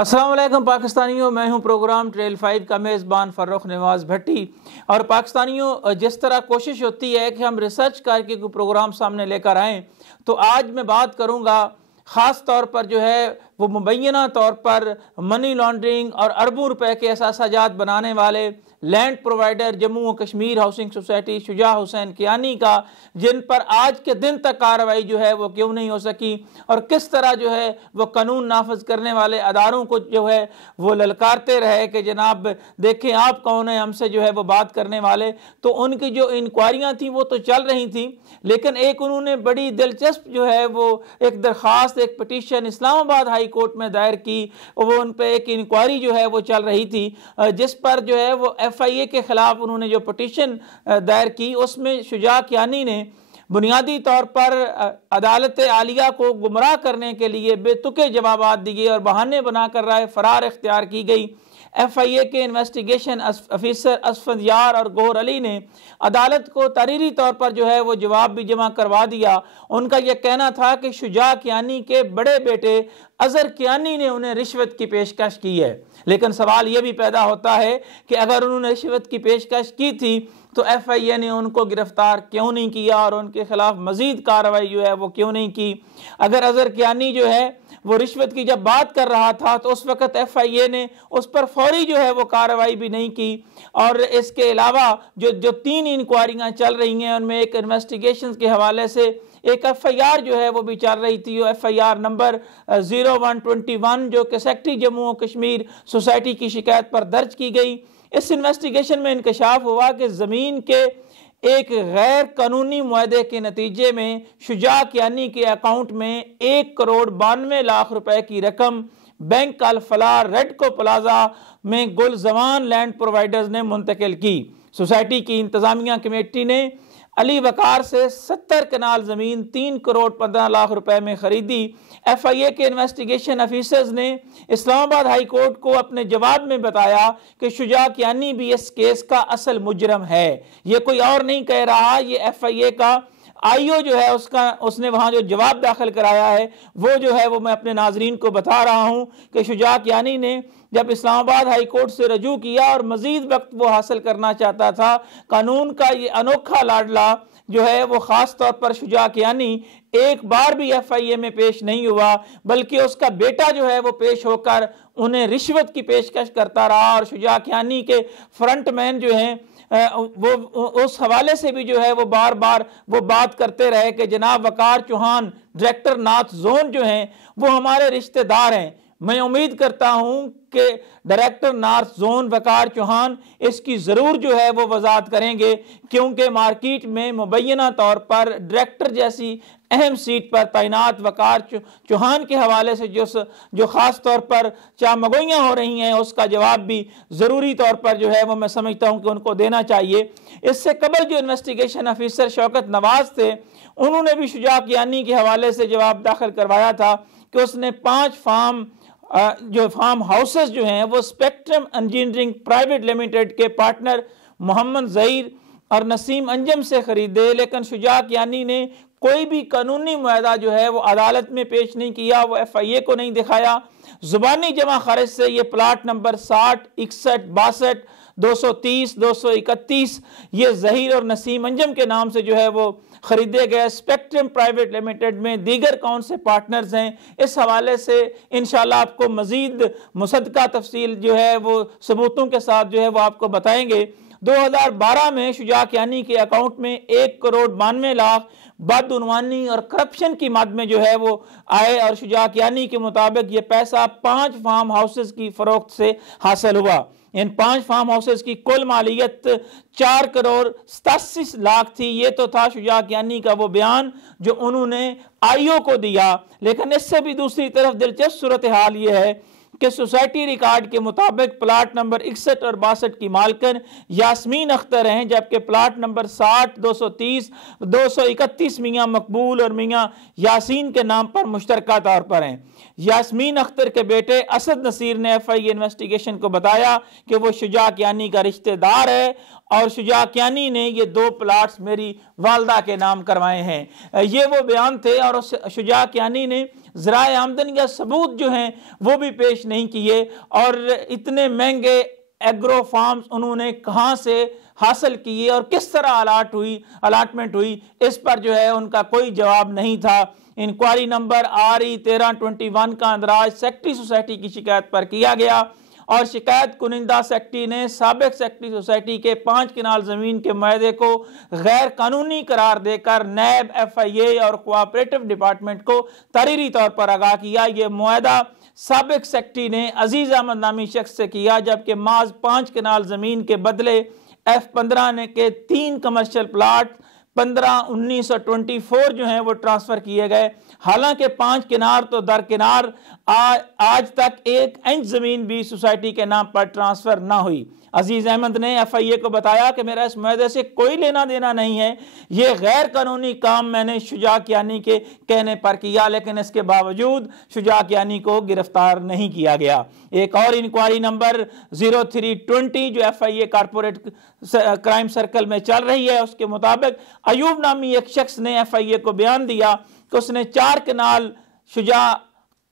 अस्सलाम वालेकुम पाकिस्तानियों, मैं हूं प्रोग्राम ट्रेल 5 का मेज़बान फ़र्रुख नवाज़ भट्टी। और पाकिस्तानियों, जिस तरह कोशिश होती है कि हम रिसर्च करके कोई प्रोग्राम सामने लेकर आएँ, तो आज मैं बात करूंगा ख़ास तौर पर जो है वो मुबैना तौर पर मनी लॉन्ड्रिंग और अरबों रुपए के असासाजात बनाने वाले लैंड प्रोवाइडर जम्मू व कश्मीर हाउसिंग सोसाइटी शुजा हुसैन कियानी का, जिन पर आज के दिन तक कार्रवाई जो है वो क्यों नहीं हो सकी और किस तरह जो है वो कानून नाफज करने वाले अदारों को जो है वो ललकारते रहे कि जनाब देखें आप कौन है हमसे जो है वो बात करने वाले। तो उनकी जो इंक्वायरियाँ थी वो तो चल रही थी, लेकिन एक उन्होंने बड़ी दिलचस्प जो है वो एक दरख्वास्त, एक पिटीशन इस्लामाबाद हाई कोर्ट में दायर की। वो उन पर एक इंक्वायरी जो है वो चल रही थी, जिस पर जो है वो FIA के खिलाफ उन्होंने जो पिटीशन दायर की, उसमें शुजा कियानी ने बुनियादी तौर पर अदालत आलिया को गुमराह करने के लिए बेतुके जवाबात दिए और बहाने बनाकर राय फरार इख्तियार की गई। FIA के इन्वेस्टिगेशन अफिसर असफद यार और गौहर अली ने अदालत को तहरीरी तौर पर जो है वो जवाब भी जमा करवा दिया। उनका यह कहना था कि शुजा कियानी के बड़े बेटे अजहर कियानी ने उन्हें रिश्वत की पेशकश की है। लेकिन सवाल यह भी पैदा होता है कि अगर उन्होंने रिश्वत की पेशकश की थी तो FIA ने उनको गिरफ्तार क्यों नहीं किया और उनके खिलाफ मजीद कार्रवाई जो है वो क्यों नहीं की। अगर अजहर कियानी जो है वो रिश्वत की जब बात कर रहा था तो उस वक़्त FIA ने उस पर फौरी जो है वो कार्रवाई भी नहीं की। और इसके अलावा जो 3 इंक्वायरियाँ चल रही हैं उनमें एक इन्वेस्टिगेशन के हवाले से एक FIR जो है वो भी चल रही थी। FIR नंबर 0121 जो कि सेक्रेटरी जम्मू और कश्मीर सोसाइटी की शिकायत पर दर्ज की गई। इस इन्वेस्टिगेशन में इंकशाफ हुआ कि ज़मीन के एक गैर कानूनी मुआहदे के नतीजे में शुजा कियानी के अकाउंट में 1,92,00,000 रुपए की रकम बैंक अल फलाह रेडको प्लाजा में गुलजवान लैंड प्रोवाइडर्स ने मुंतकिल की। सोसाइटी की इंतजामिया कमेटी ने अली वकार से 70 कनाल ज़मीन 3,15,00,000 रुपए में ख़रीदी। FIA के इन्वेस्टिगेशन अफिसर्स ने इस्लामाबाद हाई कोर्ट को अपने जवाब में बताया कि शुजा कियानी भी इस केस का असल मुजरम है। ये कोई और नहीं कह रहा, ये FIA का IO जो है उसने वहाँ जो जवाब दाखिल कराया है वो जो है वो मैं अपने नाजरीन को बता रहा हूँ कि शुजा कियानी ने जब इस्लामाबाद हाई कोर्ट से रजू किया और मजीद वक्त वो हासिल करना चाहता था, कानून का ये अनोखा लाडला जो है वो ख़ास तौर पर शुजा कियानी एक बार भी FIA में पेश नहीं हुआ, बल्कि उसका बेटा जो है वो पेश होकर उन्हें रिश्वत की पेशकश करता रहा। और शुजा कियानी के फ्रंट मैन जो हैं वो उस हवाले से भी जो है वो बार बार वो बात करते रहे कि जनाब वकार चौहान डायरेक्टर नॉर्थ जोन जो हैं वो हमारे रिश्तेदार हैं। मैं उम्मीद करता हूं कि डायरेक्टर नॉर्थ जोन वकार चौहान इसकी ज़रूर जो है वो वजाहत करेंगे, क्योंकि मार्केट में मुबैना तौर पर डायरेक्टर जैसी अहम सीट पर तैनात वकार चौहान के हवाले से जो ख़ास तौर पर चामगोइयाँ हो रही हैं उसका जवाब भी ज़रूरी तौर पर जो है वो मैं समझता हूँ कि उनको देना चाहिए। इससे कबल जो इन्वेस्टिगेशन अफिसर शौकत नवाज थे उन्होंने भी शुजा कियानी के हवाले से जवाब दाखिल करवाया था कि उसने 5 फार्म हाउसेस जो हैं वो स्पेक्ट्रम इंजीनियरिंग प्राइवेट लिमिटेड के पार्टनर मोहम्मद ज़हीर और नसीम अंजम से खरीदे। लेकिन शुजा कियानी ने कोई भी कानूनी मुआहदा जो है वो अदालत में पेश नहीं किया, वो FIA को नहीं दिखाया। जुबानी जमा खारिज से ये प्लाट नंबर 60, 61, 62, 230, 231 ये ज़हीर और नसीम अंजम के नाम से जो है वो खरीदे गए। स्पेक्ट्रम प्राइवेट लिमिटेड में दीगर कौन से पार्टनर्स हैं, इस हवाले से इंशाल्लाह आपको मजीद मुसद्दका तफसील जो है वो सबूतों के साथ जो है वो आपको बताएंगे। 2012 में शुजा कियानी के अकाउंट में 1,92,00,000 बदउनवानी और करप्शन की मद में जो है वो आए और शुजा कियानी के मुताबिक ये पैसा 5 फार्म हाउसेस की फरोख्त से हासिल हुआ। इन 5 फार्म हाउसेस की कुल मालियत 4,87,00,000 थी। ये तो था शुजा कियानी का वो बयान जो उन्होंने IO को दिया। लेकिन इससे भी दूसरी तरफ दिलचस्प सूरत हाल ये है कि सोसाइटी रिकॉर्ड के मुताबिक प्लाट नंबर 61 और 62 की मालकन यास्मीन अख्तर हैं, जबकि प्लाट नंबर 60, 230, 231 मियाँ मकबूल और मियाँ यासीन के नाम पर मुश्तरका तौर पर हैं। यास्मीन अख्तर के बेटे असद नसीर ने FIA इन्वेस्टिगेशन को बताया कि वो शुजा कियानी का रिश्तेदार है और शुजा कियानी ने ये 2 प्लाट्स मेरी वालदा के नाम करवाए हैं। ये वो बयान थे और उस शुजा कियानी ने ज़राए आमदनी का सबूत जो हैं वो भी पेश नहीं किए और इतने महंगे एग्रो फार्म्स उन्होंने कहाँ से हासिल किए और किस तरह अलाटमेंट हुई, इस पर जो है उनका कोई जवाब नहीं था। इंक्वायरी नंबर RE 1321 का अंदराज सेक्रेटरी सोसाइटी की शिकायत पर किया गया और शिकायत कुनिंदा सेक्रेटरी ने साबिक सेक्रेटरी सोसाइटी के 5 किनाल ज़मीन के मुआहदे को गैर कानूनी करार देकर नैब, FIA और कोऑपरेटिव डिपार्टमेंट को तहरीरी तौर पर आगाह किया। ये मुआहदा साबिक सेक्रेटरी ने अजीज अहमद नामी शख्स से किया, जबकि माज 5 किनाल ज़मीन के बदले F15 के 3 कमर्शियल प्लाट 15/1924 जो हैं वो ट्रांसफ़र किए गए। हालांकि 5 किनार तो दरकिनार आज तक 1 इंच ज़मीन भी सोसाइटी के नाम पर ट्रांसफ़र ना हुई। अजीज़ अहमद ने FIA को बताया कि मेरा इस मुआहदे से कोई लेना देना नहीं है, ये गैर कानूनी काम मैंने शुजा कियानी के कहने पर किया, लेकिन इसके बावजूद शुजा कियानी को गिरफ्तार नहीं किया गया। एक और इंक्वायरी नंबर 0320 जो FIA कारपोरेट क्राइम सर्कल में चल रही है, उसके मुताबिक अयूब नामी एक शख्स ने FIA को बयान दिया कि उसने 4 कनाल शुजा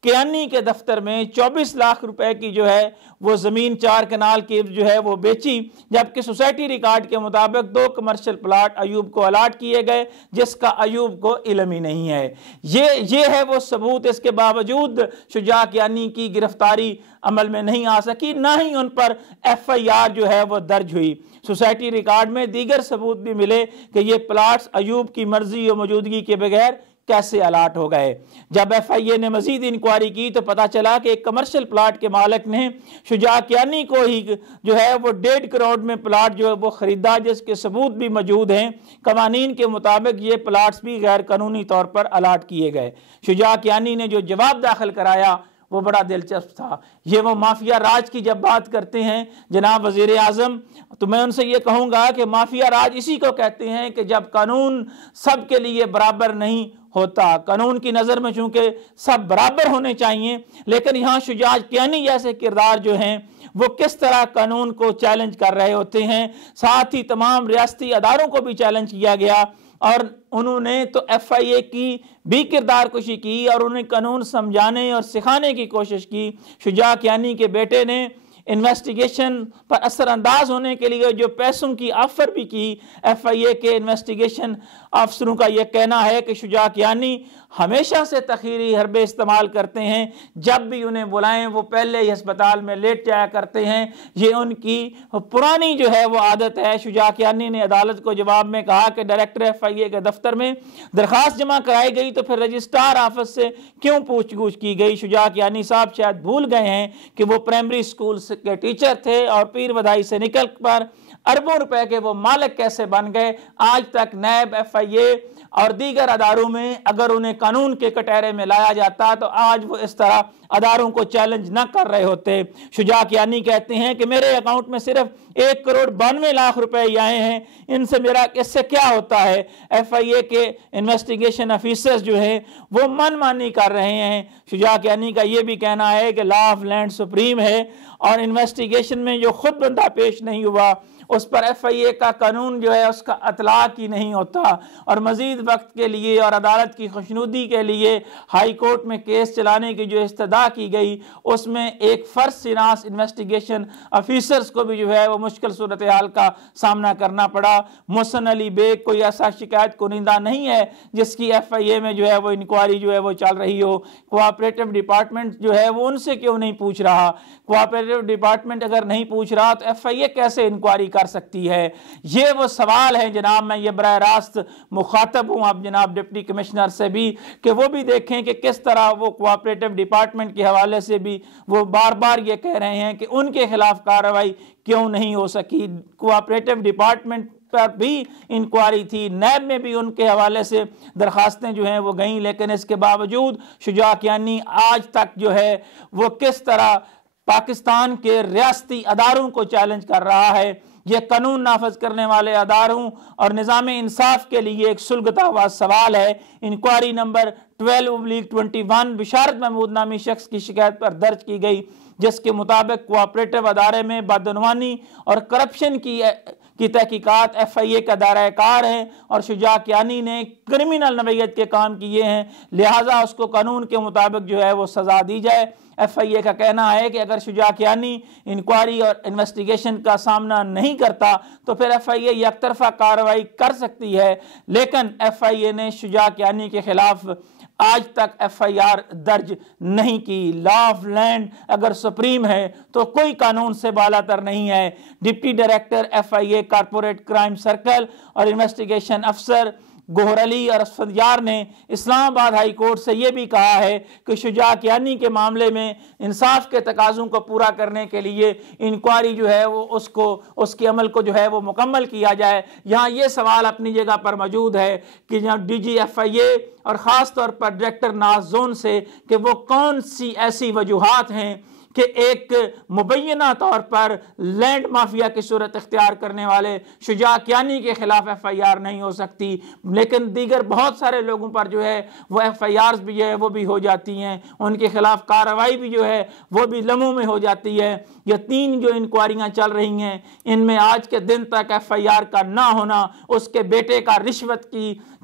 कियानी के दफ्तर में 24 लाख रुपए की जो है वो ज़मीन 4 कनाल की जो है वो बेची, जबकि सोसाइटी रिकॉर्ड के मुताबिक 2 कमर्शियल प्लाट अयूब को अलाट किए गए, जिसका अयूब को इल्म ही नहीं है। ये है वो सबूत। इसके बावजूद शुजा कियानी की गिरफ्तारी अमल में नहीं आ सकी, ना ही उन पर FIR जो है वो दर्ज हुई। सोसाइटी रिकॉर्ड में दीगर सबूत भी मिले कि ये प्लाट्स अयूब की मर्जी और मौजूदगी के बगैर कैसे अलाट हो गए। जब FIA ने मजीद इंक्वायरी की तो पता चला कि एक कमर्शियल प्लाट के मालिक ने शुजा कियानी को ही जो है वो 1.5 करोड़ में प्लाट जो है वो खरीदा, जिसके सबूत भी मौजूद हैं। कवानीन के मुताबिक ये प्लाट्स भी गैर कानूनी तौर पर अलाट किए गए। शुजा कियानी ने जो जवाब दाखिल कराया वो बड़ा दिलचस्प था। ये वो माफिया राज की जब बात करते हैं जनाब वजीर आजम, तो मैं उनसे ये कहूँगा कि माफिया राज इसी को कहते हैं कि जब कानून सब के लिए बराबर नहीं होता। कानून की नज़र में चूंकि सब बराबर होने चाहिए, लेकिन यहाँ शुजा कियानी जैसे किरदार जो हैं वो किस तरह कानून को चैलेंज कर रहे होते हैं। साथ ही तमाम रियासती अदारों को भी चैलेंज किया गया और उन्होंने तो FIA की भी किरदार कुशी की और उन्हें कानून समझाने और सिखाने की कोशिश की। शुजा कियानी के बेटे ने इन्वेस्टिगेशन पर असरअंदाज होने के लिए जो पैसों की ऑफर भी की। FIA के इन्वेस्टिगेशन अफसरों का यह कहना है कि शुजा कियानी हमेशा से तखीरी हरबे इस्तेमाल करते हैं, जब भी उन्हें बुलाएं वो पहले ही अस्पताल में लेट जाया करते हैं। ये उनकी पुरानी जो है वो आदत है। शुजा कियानी ने अदालत को जवाब में कहा कि डायरेक्टर FIA के दफ्तर में दरख्वास्त जमा कराई गई तो फिर रजिस्ट्रार ऑफिस से क्यों पूछ-गूछ की गई। शुजा कियानी साहब शायद भूल गए हैं कि वो प्राइमरी स्कूल के टीचर थे और पीर बधाई से निकल पर अरबों रुपए के वो मालिक कैसे बन गए। आज तक नैब, FIA और दीगर अदारों में अगर उन्हें कानून के कटहरे में लाया जाता तो आज वो इस तरह अदारों को चैलेंज न कर रहे होते। शुजा कियानी कहते हैं कि मेरे अकाउंट में सिर्फ 1 करोड़ 92 लाख रुपए आए हैं, इनसे मेरा इससे क्या होता है। FIA के इन्वेस्टिगेशन ऑफिसर्स जो है वो मनमानी कर रहे हैं। शुजा कियानी का ये भी कहना है कि लॉ ऑफ लैंड सुप्रीम है और इन्वेस्टिगेशन में जो खुद बंदा पेश नहीं हुआ उस पर FIA का कानून जो है उसका अतलाक ही नहीं होता। और मजीद वक्त के लिए और अदालत की खुशनुदी के लिए हाई कोर्ट में केस चलाने की जो इस्तदा की गई उसमें एक फर्ज सिनास इन्वेस्टिगेशन ऑफिसर्स को भी जो है वो मुश्किल सूरत हाल का सामना करना पड़ा। मोहसिन अली बेग कोई ऐसा शिकायत कुनिंदा नहीं है जिसकी FIA में जो है वो इंक्वायरी जो है वो चल रही हो। कोऑपरेटिव डिपार्टमेंट जो है वो उनसे क्यों नहीं पूछ रहा। कोऑपरेटिव डिपार्टमेंट अगर नहीं पूछ रहा तो FIA कैसे इंक्वायरी कर सकती है। ये वो सवाल है जनाब। मैं ये बराह रास्त मुखातब हूँ अब जनाब डिप्टी कमिश्नर से भी कि वो भी देखें कि किस तरह वो कोऑपरेटिव डिपार्टमेंट के हवाले से भी वो बार बार ये कह रहे हैं कि उनके खिलाफ कार्रवाई क्यों नहीं हो सकी। कोऑपरेटिव डिपार्टमेंट पर भी इंक्वायरी थी, नैब में भी उनके हवाले से दरखास्तें जो हैं वो गईं, लेकिन इसके बावजूद शुजा कियानी आज तक जो है वो किस तरह पाकिस्तान के रियासती अदारों को चैलेंज कर रहा है। यह कानून नाफज करने वाले अदारों और निज़ाम इंसाफ के लिए एक सुलगता हुआ सवाल है। इंक्वायरी नंबर 12/21 बिशारत महमूद नामी शख्स की शिकायत पर दर्ज की गई, जिसके मुताबिक कोऑपरेटिव अदारे में बदअनवानी और करप्शन की तहकीकात FIA का दायरा कार है और शुजा कियानी ने क्रिमिनल नवैयत के काम किए हैं, लिहाजा उसको कानून के मुताबिक जो है वो सज़ा दी जाए। FIA का कहना है कि अगर शुजा कियानी इंक्वायरी और इन्वेस्टिगेशन का सामना नहीं करता तो फिर FIA एक तरफा कार्रवाई कर सकती है, लेकिन FIA ने शुजा कियानी के खिलाफ आज तक FIR दर्ज नहीं की। लॉ ऑफ लैंड अगर सुप्रीम है तो कोई कानून से बालातर नहीं है। Deputy director FIA corporate crime circle और इन्वेस्टिगेशन अफसर गोहर अली और असफदयार ने इस्लामाबाद हाई कोर्ट से यह भी कहा है कि शुजा कियानी के मामले में इंसाफ के तकाज़ों को पूरा करने के लिए इंक्वायरी जो है वो उसके अमल को जो है वो मुकम्मल किया जाए। यहाँ ये सवाल अपनी जगह पर मौजूद है कि जहाँ DG FIA और ख़ास तौर पर डायरेक्टर नाज जोन से कि वो कौन सी ऐसी वजूहात हैं कि एक मुबैना तौर पर लैंड माफिया की सूरत इख्तियार करने वाले शुजा कियानी के खिलाफ FIR नहीं हो सकती, लेकिन दीगर बहुत सारे लोगों पर जो है वो FIRs भी है वो भी हो जाती हैं, उनके खिलाफ कार्रवाई भी जो है वो भी लम्हों में हो जाती है। ये 3 जो इंक्वायरियाँ चल रही हैं इनमें आज के दिन तक FIR का ना होना उसके बेटे का रिश्वत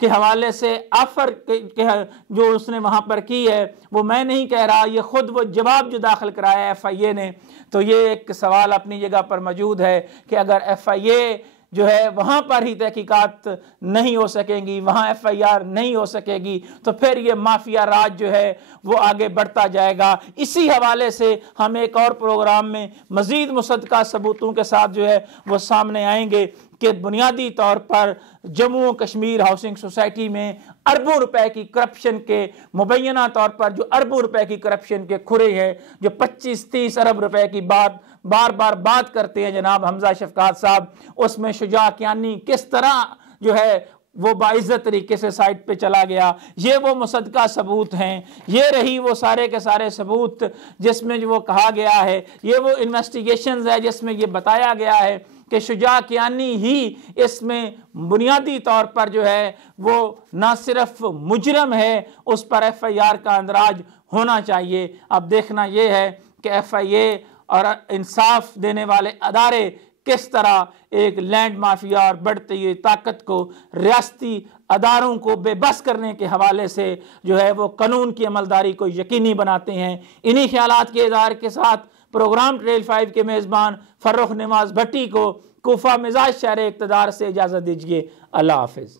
के हवाले से ऑफर जो उसने वहाँ पर की है वो मैं नहीं कह रहा, ये खुद वो जवाब जो दाखिल कराया FIA ने। तो ये एक सवाल अपनी जगह पर मौजूद है कि अगर FIA जो है वहाँ पर ही तहकीकात नहीं हो सकेंगी, वहाँ FIR नहीं हो सकेगी, तो फिर ये माफिया राज जो है वो आगे बढ़ता जाएगा। इसी हवाले से हम एक और प्रोग्राम में मज़ीद मुसद्दक़ा सबूतों के साथ जो है वो सामने आएंगे कि बुनियादी तौर पर जम्मू कश्मीर हाउसिंग सोसाइटी में अरबों रुपए की करप्शन के मुबैना तौर पर जो अरबों रुपए की करप्शन के खुरे हैं, जो 25-30 अरब रुपए की बार बार बात करते हैं जनाब हमजा शफकात साहब, उसमें शुजा कियानी किस तरह जो है वो बाइज्जत तरीके से साइट पे चला गया, ये वो मुसद्दक़ा सबूत हैं। ये रही वो सारे के सारे सबूत जिसमें जो वो कहा गया है, ये वो इन्वेस्टिगेशंस है जिसमें ये बताया गया है कि शुजा कियानी ही इसमें बुनियादी तौर पर जो है वो ना सिर्फ मुजरम है, उस पर FIR का अंदराज होना चाहिए। अब देखना ये है कि FIA और इंसाफ देने वाले अदारे किस तरह एक लैंड माफिया और बढ़ती हुई ताकत को रियासती अदारों को बेबस करने के हवाले से जो है वो कानून की अमलदारी को यकीनी बनाते हैं। इन्हीं ख्यालात के इज़हार के साथ प्रोग्राम ट्रेल 5 के मेज़बान फर्रुख नवाज भट्टी को कोफा मिजाज शहर इक़्तिदार से इजाज़त दीजिए। अल्लाह हाफ़िज़।